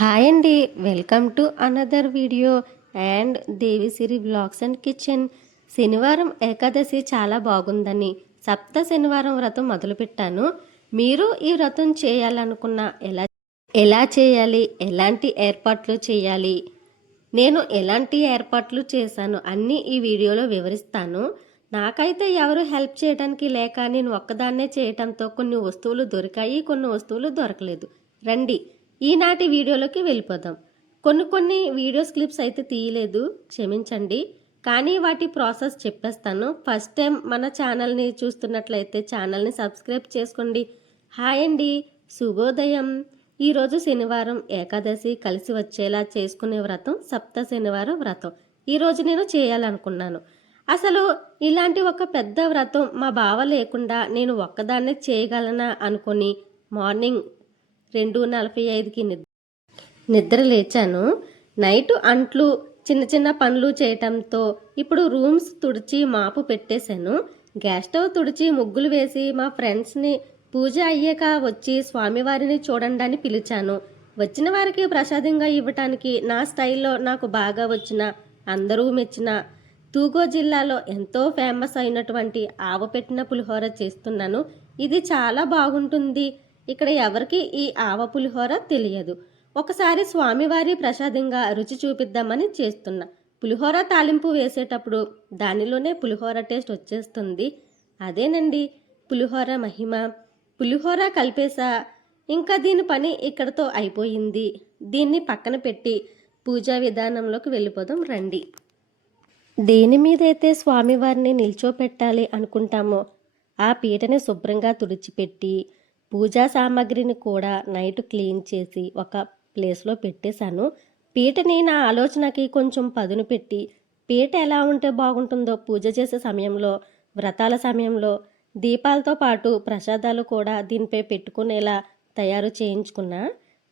Hi అండి. Welcome to another video and Devisiri blogs and kitchen. శనివారం ఏకాదశి చాలా బాగుందని సప్త శనివారం వ్రతం మొదలుపెట్టాను మీరు ఈ వ్రతం చేయాలనుకున్న ఎలా ఎలా చేయాలి? ఎలాంటి ఏర్పాట్లు చేయాలి? నేను ఎలాంటి ఏర్పాట్లు చేశాను అన్నీ ఈ వీడియోలో వివరిస్తాను. నాకైతే ఎవరు హెల్ప్ చేయడానికి లేక నేను ఒక్కదాన్నే చేయటంతో కొన్ని వస్తువులు దొరికాయి కొన్ని వస్తువులు దొరకలేదు. రండి. ఈనాటి వీడియోలోకి వెళ్ళిపోదాం. కొన్ని కొన్ని వీడియోస్ క్లిప్స్ అయితే తీయలేదు క్షమించండి. కానీ వాటి ప్రాసెస్ చెప్పేస్తాను. ఫస్ట్ టైం మన ఛానల్ని చూస్తున్నట్లయితే ఛానల్ని సబ్స్క్రైబ్ చేసుకోండి. హాయ్ అండి శుభోదయం. ఈరోజు శనివారం ఏకాదశి కలిసి వచ్చేలా చేసుకునే వ్రతం సప్త శనివారం వ్రతం. ఈరోజు నేను చేయాలనుకున్నాను. అసలు ఇలాంటి ఒక పెద్ద వ్రతం మా బావ లేకుండా నేను ఒక్కదాన్నే చేయగలనా అనుకొని మార్నింగ్ రెండు నలభై ఐదుకి నిద్ర నిద్ర లేచాను. నైట్ అంట్లు చిన్న చిన్న పనులు చేయటంతో ఇప్పుడు రూమ్స్ తుడిచి మాపు పెట్టేశాను. గ్యాస్ స్టవ్ తుడిచి ముగ్గులు వేసి మా ఫ్రెండ్స్ని పూజ అయ్యాక వచ్చి స్వామివారిని చూడండి అని పిలిచాను. వచ్చిన వారికి ప్రసాదంగా ఇవ్వటానికి నా స్టైల్లో నాకు బాగా వచ్చిన అందరూ మెచ్చిన తూగో జిల్లాలో ఎంతో ఫేమస్ అయినటువంటి ఆవపెట్టిన పులిహోర చేస్తున్నాను. ఇది చాలా బాగుంటుంది. ఇక్కడ ఎవరికి ఈ ఆవ పులిహోర తెలియదు. ఒకసారి స్వామివారి ప్రసాదంగా రుచి చూపిద్దామని చేస్తున్నా. పులిహోర తాలింపు వేసేటప్పుడు దానిలోనే పులిహోర టేస్ట్ వచ్చేస్తుంది. అదేనండి పులిహోర మహిమ. పులిహోర కలిపేసా ఇంకా దీని పని ఇక్కడతో అయిపోయింది. దీన్ని పక్కన పెట్టి పూజా విధానంలోకి వెళ్ళిపోదాం రండి. దేని మీదైతే స్వామివారిని నిల్చోపెట్టాలి అనుకుంటామో ఆ పీటని శుభ్రంగా తుడిచిపెట్టి పూజా సామాగ్రిని కూడా నైట్ క్లీన్ చేసి ఒక ప్లేస్లో పెట్టేశాను. పీటని నా ఆలోచనకి కొంచెం పదును పెట్టి పీట ఎలా ఉంటే బాగుంటుందో పూజ చేసే సమయంలో వ్రతాల సమయంలో దీపాలతో పాటు ప్రసాదాలు కూడా దీనిపై పెట్టుకునేలా తయారు చేయించుకున్నా.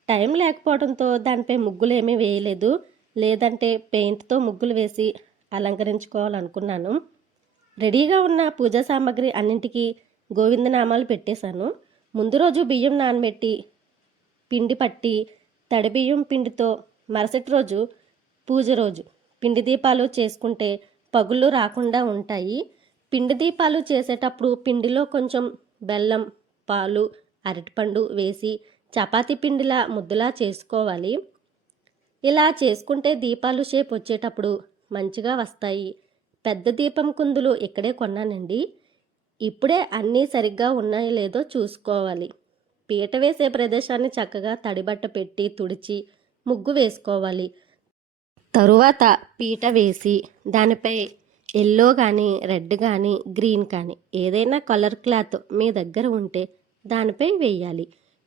టైం లేకపోవడంతో దానిపై ముగ్గులు ఏమీ వేయలేదు. లేదంటే పెయింట్తో ముగ్గులు వేసి అలంకరించుకోవాలనుకున్నాను. రెడీగా ఉన్న పూజా సామాగ్రి అన్నింటికీ గోవిందనామాలు పెట్టేశాను. ముందు రోజు బియ్యం నానబెట్టి పిండి పట్టి తడి బియ్యం పిండితో మరుసటి రోజు పూజ రోజు పిండి దీపాలు చేసుకుంటే పగుళ్ళు రాకుండా ఉంటాయి. పిండి దీపాలు చేసేటప్పుడు పిండిలో కొంచెం బెల్లం పాలు అరటిపండు వేసి చపాతి పిండిలా ముద్దలా చేసుకోవాలి. ఇలా చేసుకుంటే దీపాలు షేప్ వచ్చేటప్పుడు మంచిగా వస్తాయి. పెద్ద దీపం కుందులు ఇక్కడే కొన్నానండి. ఇప్పుడే అన్నీ సరిగ్గా ఉన్నాయో లేదో చూసుకోవాలి. పీట వేసే ప్రదేశాన్ని చక్కగా తడిబట్ట పెట్టి తుడిచి ముగ్గు వేసుకోవాలి. తరువాత పీట వేసి దానిపై ఎల్లో కానీ రెడ్ కానీ గ్రీన్ కానీ ఏదైనా కలర్ క్లాత్ మీ దగ్గర ఉంటే దానిపై వేయాలి.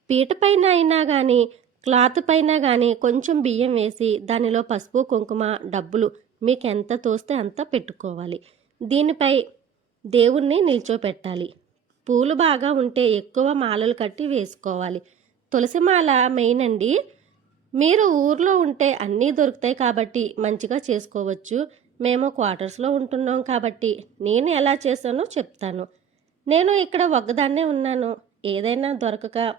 పీట పైన అయినా కానీ క్లాత్ పైన కానీ కొంచెం బియ్యం వేసి దానిలో పసుపు కుంకుమ డబ్బులు మీకు ఎంత తోస్తే అంత పెట్టుకోవాలి. దీనిపై దేవుణ్ణి నిల్చోపెట్టాలి. పూలు బాగా ఉంటే ఎక్కువ మాలలు కట్టి వేసుకోవాలి. తులసి మాల మెయిన్ అండి మీరు ఊర్లో ఉంటే అన్నీ దొరుకుతాయి కాబట్టి మంచిగా చేసుకోవచ్చు. మేము క్వార్టర్స్లో ఉంటున్నాం కాబట్టి నేను ఎలా చేశానో చెప్తాను. నేను ఇక్కడ ఒక్కదాన్నే ఉన్నాను. ఏదైనా దొరకక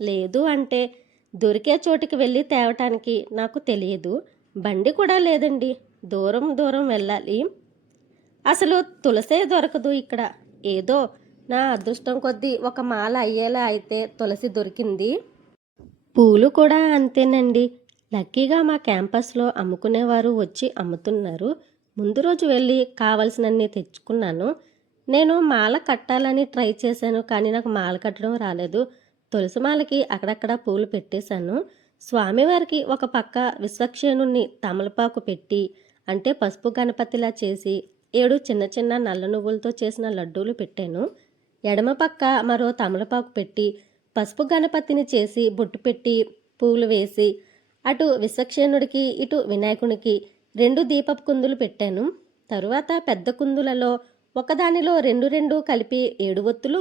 లేదు అంటే దొరికే చోటికి వెళ్ళి తేవటానికి నాకు తెలియదు. బండి కూడా లేదండి. దూరం దూరం వెళ్ళాలి. అసలు తులసే దొరకదు ఇక్కడ. ఏదో నా అదృష్టం కొద్దీ ఒక మాల అయ్యేలా అయితే తులసి దొరికింది. పూలు కూడా అంతేనండి. లక్కీగా మా క్యాంపస్లో అమ్ముకునేవారు వచ్చి అమ్ముతున్నారు. ముందు రోజు వెళ్ళి కావలసినన్ని తెచ్చుకున్నాను. నేను మాల కట్టాలని ట్రై చేశాను కానీ నాకు మాల కట్టడం రాలేదు. తులసి మాలకి అక్కడక్కడ పూలు పెట్టేశాను. స్వామివారికి ఒక పక్క విశ్వక్షేణుణ్ణి తమలపాకు పెట్టి అంటే పసుపు గణపతిలా చేసి ఏడు చిన్న చిన్న నల్ల నువ్వులతో చేసిన లడ్డూలు పెట్టాను. ఎడమ పక్క మరో తమలపాకు పెట్టి పసుపు గణపతిని చేసి బొట్టు పెట్టి పూలు వేసి అటు విశ్వక్షేణుడికి ఇటు వినాయకునికి రెండు దీపపు కుందులు పెట్టాను. తరువాత పెద్ద కుందులలో ఒకదానిలో రెండు రెండు కలిపి ఏడు ఒత్తులు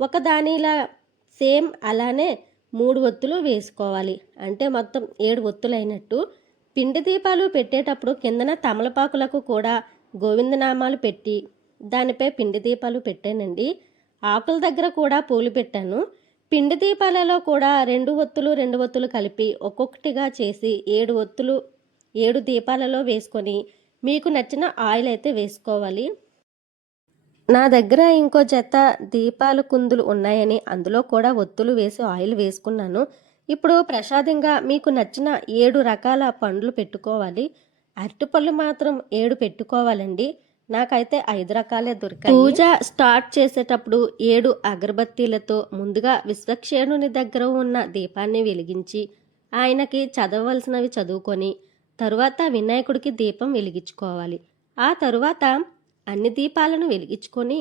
ఒకదానిలా సేమ్ అలానే మూడు ఒత్తులు వేసుకోవాలి. అంటే మొత్తం ఏడు ఒత్తులైనట్టు. పిండి దీపాలు పెట్టేటప్పుడు కిందన తమలపాకులకు కూడా గోవిందనామాలు పెట్టి దానిపై పిండి దీపాలు పెట్టానండి. ఆకుల దగ్గర కూడా పూలు పెట్టాను. పిండి దీపాలలో కూడా రెండు ఒత్తులు రెండు ఒత్తులు కలిపి ఒక్కొక్కటిగా చేసి ఏడు ఒత్తులు ఏడు దీపాలలో వేసుకొని మీకు నచ్చిన ఆయిల్ అయితే వేసుకోవాలి. నా దగ్గర ఇంకో జత దీపాల కుందులు ఉన్నాయని అందులో కూడా ఒత్తులు వేసి ఆయిల్ వేసుకున్నాను. ఇప్పుడు ప్రసాదంగా మీకు నచ్చిన ఏడు రకాల పండ్లు పెట్టుకోవాలి. అరటిపళ్ళు మాత్రం ఏడు పెట్టుకోవాలండి. నాకైతే ఐదు రకాలే దొరికాయి. పూజ స్టార్ట్ చేసేటప్పుడు ఏడు అగరబత్తీలతో ముందుగా విశ్వక్షేణుని దగ్గర ఉన్న దీపాన్ని వెలిగించి ఆయనకి చదవలసినవి చదువుకొని తరువాత వినాయకుడికి దీపం వెలిగించుకోవాలి. ఆ తరువాత అన్ని దీపాలను వెలిగించుకొని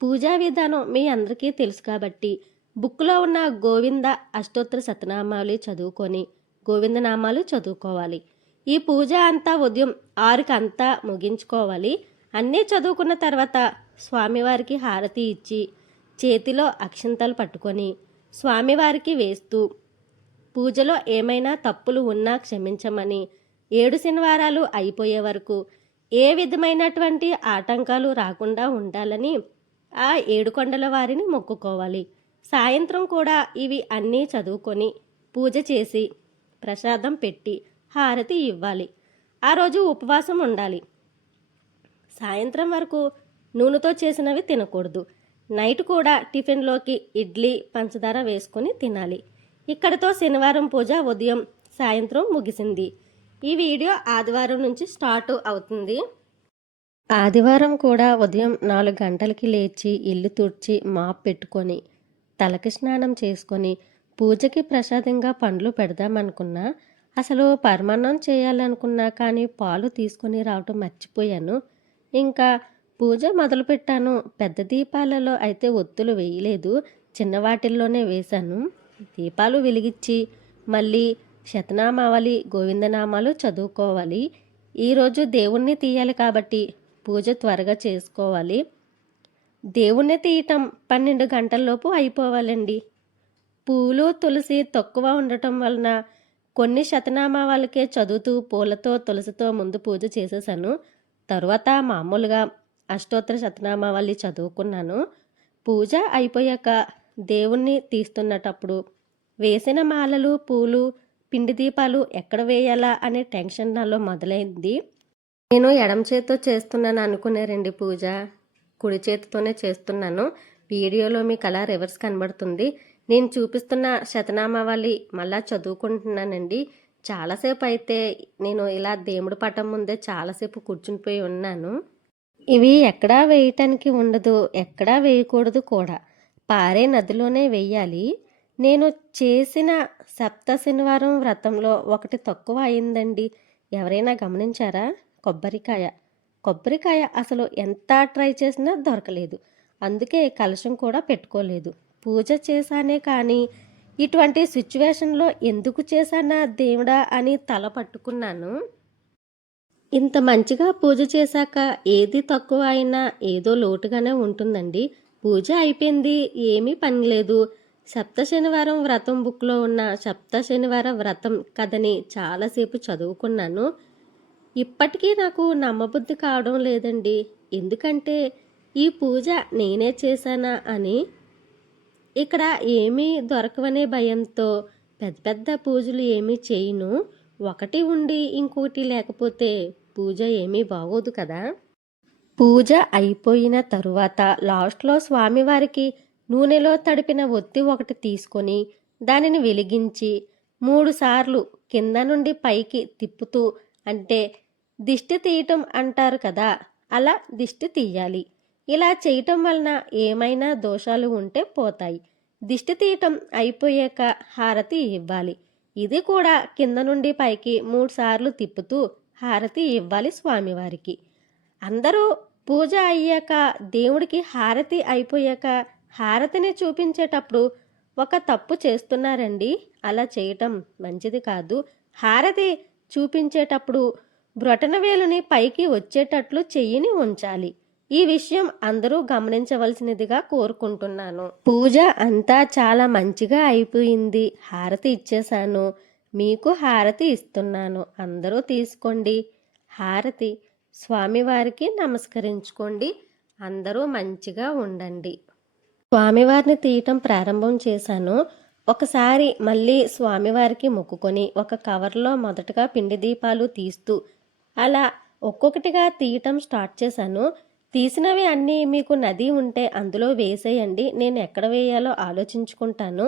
పూజా విధానం మీ అందరికీ తెలుసు కాబట్టి బుక్లో ఉన్న గోవింద అష్టోత్తర సతనామాలు చదువుకొని గోవిందనామాలు చదువుకోవాలి. ఈ పూజ అంతా ఉదయం ఆరుకి అంతా ముగించుకోవాలి. అన్నీ చదువుకున్న తర్వాత స్వామివారికి హారతి ఇచ్చి చేతిలో అక్షంతలు పట్టుకొని స్వామివారికి వేస్తూ పూజలో ఏమైనా తప్పులు ఉన్నా క్షమించమని ఏడు శనివారాలు అయిపోయే వరకు ఏ విధమైనటువంటి ఆటంకాలు రాకుండా ఉండాలని ఆ ఏడుకొండల వారిని మొక్కుకోవాలి. సాయంత్రం కూడా ఇవి అన్నీ చదువుకొని పూజ చేసి ప్రసాదం పెట్టి హారతి ఇవ్వాలి. ఆ రోజు ఉపవాసం ఉండాలి. సాయంత్రం వరకు నూనెతో చేసినవి తినకూడదు. నైట్ కూడా టిఫిన్లోకి ఇడ్లీ పంచదార వేసుకొని తినాలి. ఇక్కడతో శనివారం పూజ ఉదయం సాయంత్రం ముగిసింది. ఈ వీడియో ఆదివారం నుంచి స్టార్ట్ అవుతుంది. ఆదివారం కూడా ఉదయం నాలుగు గంటలకి లేచి ఇల్లు తుడిచి మాప్ పెట్టుకొని తలకి స్నానం చేసుకొని పూజకి ప్రసాదంగా పండ్లు పెడదామనుకున్నా అసలు పరమాన్నం చేయాలనుకున్నా కానీ పాలు తీసుకొని రావటం మర్చిపోయాను. ఇంకా పూజ మొదలుపెట్టాను. పెద్ద దీపాలలో అయితే ఒత్తులు వేయలేదు. చిన్న వాటిల్లోనే వేశాను. దీపాలు వెలిగించి మళ్ళీ శతనామావళి గోవిందనామాలు చదువుకోవాలి. ఈరోజు దేవుణ్ణి తీయాలి కాబట్టి పూజ త్వరగా చేసుకోవాలి. దేవుణ్ణి తీయటం పన్నెండు గంటల్లోపు అయిపోవాలండి. పూలు తులసి తక్కువ ఉండటం వలన కొన్ని శతనామాలకే చదువుతూ పూలతో తులసితో ముందు పూజ చేసేసాను తరువాత మామూలుగా అష్టోత్తర శతనామావళి చదువుకున్నాను. పూజ అయిపోయాక దేవుణ్ణి తీస్తున్నటప్పుడు వేసిన మాలలు పూలు పిండి దీపాలు ఎక్కడ వేయాలా అనే టెన్షన్ నాలో మొదలైంది. నేను ఎడమ చేతితో చేస్తున్నాను అనుకునేరండి పూజ కుడి చేతితోనే చేస్తున్నాను. వీడియోలో మీకు అలా రివర్స్ కనబడుతుంది. నేను చూపిస్తున్న శతనామావళి మళ్ళా చదువుకుంటున్నానండి. చాలాసేపు అయితే నేను ఇలా దేవుడి పటం ముందే చాలాసేపు కూర్చునిపోయి ఉన్నాను. ఇవి ఎక్కడా వేయటానికి ఉండదు ఎక్కడా వేయకూడదు కూడా. పారే నదిలోనే వేయాలి. నేను చేసిన సప్త శనివారం వ్రతంలో ఒకటి తక్కువ అయిందండి. ఎవరైనా గమనించారా? కొబ్బరికాయ. కొబ్బరికాయ అసలు ఎంత ట్రై చేసినా దొరకలేదు. అందుకే కలశం కూడా పెట్టుకోలేదు. పూజ చేశానే కానీ ఇటువంటి సిచ్యువేషన్లో ఎందుకు చేశానా దేవుడా అని తల పట్టుకున్నాను. ఇంత మంచిగా పూజ చేశాక ఏది తక్కువ అయినా ఏదో లోటుగానే ఉంటుందండి. పూజ అయిపోయింది ఏమీ పని లేదు. సప్త శనివారం వ్రతం బుక్లో ఉన్న సప్త శనివారం వ్రతం కథని చాలాసేపు చదువుకున్నాను. ఇప్పటికీ నాకు నమ్మబుద్ధి కావడం లేదండి. ఎందుకంటే ఈ పూజ నేనే చేశానా అని ఇక్కడ ఏమీ దొరకవనే భయంతో పెద్ద పెద్ద పూజలు ఏమీ చేయను. ఒకటి ఉండి ఇంకోటి లేకపోతే పూజ ఏమీ బాగోదు కదా. పూజ అయిపోయిన తరువాత లాస్ట్లో స్వామివారికి నూనెలో తడిపిన ఒత్తి ఒకటి తీసుకొని దానిని వెలిగించి మూడు సార్లు కింద నుండి పైకి తిప్పుతూ అంటే దిష్టి తీయటం అంటారు కదా అలా దిష్టి తీయాలి. ఇలా చేయటం వలన ఏమైనా దోషాలు ఉంటే పోతాయి. దిష్టి తీయటం అయిపోయాక హారతి ఇవ్వాలి. ఇది కూడా కింద నుండి పైకి మూడుసార్లు తిప్పుతూ హారతి ఇవ్వాలి స్వామివారికి. అందరూ పూజ అయ్యాక దేవుడికి హారతి అయిపోయాక హారతిని చూపించేటప్పుడు ఒక తప్పు చేస్తున్నారండి. అలా చేయటం మంచిది కాదు. హారతి చూపించేటప్పుడు బ్రొటనవేలుని పైకి వచ్చేటట్లు చెయ్యిని ఉంచాలి. ఈ విషయం అందరూ గమనించవలసినదిగా కోరుకుంటున్నాను. పూజ అంతా చాలా మంచిగా అయిపోయింది. హారతి ఇచ్చేశాను. మీకు హారతి ఇస్తున్నాను. అందరూ తీసుకోండి. హారతి స్వామివారికి నమస్కరించుకోండి. అందరూ మంచిగా ఉండండి. స్వామివారిని తీయటం ప్రారంభం చేశాను. ఒకసారి మళ్ళీ స్వామివారికి మొక్కుకొని ఒక కవర్లో మొదటగా పిండి దీపాలు తీస్తూ అలా ఒక్కొక్కటిగా తీయటం స్టార్ట్ చేశాను. తీసినవి అన్నీ మీకు నది ఉంటే అందులో వేసేయండి. నేను ఎక్కడ వేయాలో ఆలోచించుకుంటాను.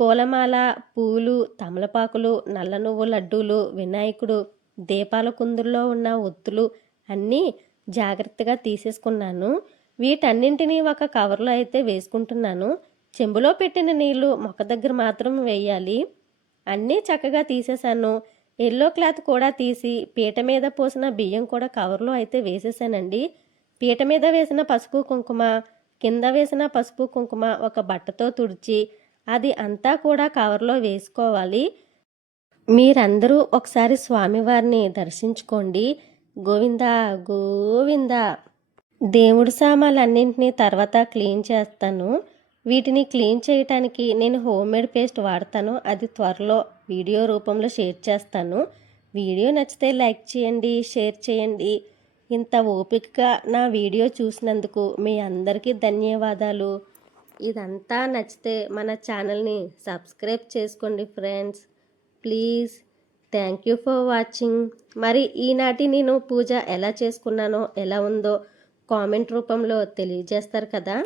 పూలమాల పూలు తమలపాకులు నల్ల నువ్వు లడ్డూలు వినాయకుడు దీపాల కుందుల్లో ఉన్న ఒత్తులు అన్నీ జాగ్రత్తగా తీసేసుకున్నాను. వీటన్నింటినీ ఒక కవర్లో అయితే వేసుకుంటున్నాను. చెంబులో పెట్టిన నీళ్ళు మొక్క దగ్గర మాత్రం వేయాలి. అన్నీ చక్కగా తీసేశాను. ఎల్లో క్లాత్ కూడా తీసి పీట మీద పోసిన బియ్యం కూడా కవర్లో అయితే వేసేసానండి పీట మీద వేసిన పసుపు కుంకుమ కింద వేసిన పసుపు కుంకుమ ఒక బట్టతో తుడిచి అది అంతా కూడా కవర్లో వేసుకోవాలి. మీరందరూ ఒకసారి స్వామివారిని దర్శించుకోండి. గోవింద గోవింద. దేవుడి సామాన్లన్నింటినీ తర్వాత క్లీన్ చేస్తాను. వీటిని క్లీన్ చేయటానికి నేను హోమ్ మేడ్ పేస్ట్ వాడతాను. అది త్వరలో వీడియో రూపంలో షేర్ చేస్తాను. వీడియో నచ్చితే లైక్ చేయండి షేర్ చేయండి. ఇంత ఓపికగా నా వీడియో చూసినందుకు మీ అందరికీ ధన్యవాదాలు. ఇదంతా నచ్చితే మన ఛానల్ని సబ్స్క్రైబ్ చేసుకోండి friends. Please thank you for watching. మరి ఈనాటి నేను పూజ ఎలా చేసుకున్నానో ఎలా ఉందో కామెంట్ రూపంలో తెలియజేస్తారు కదా.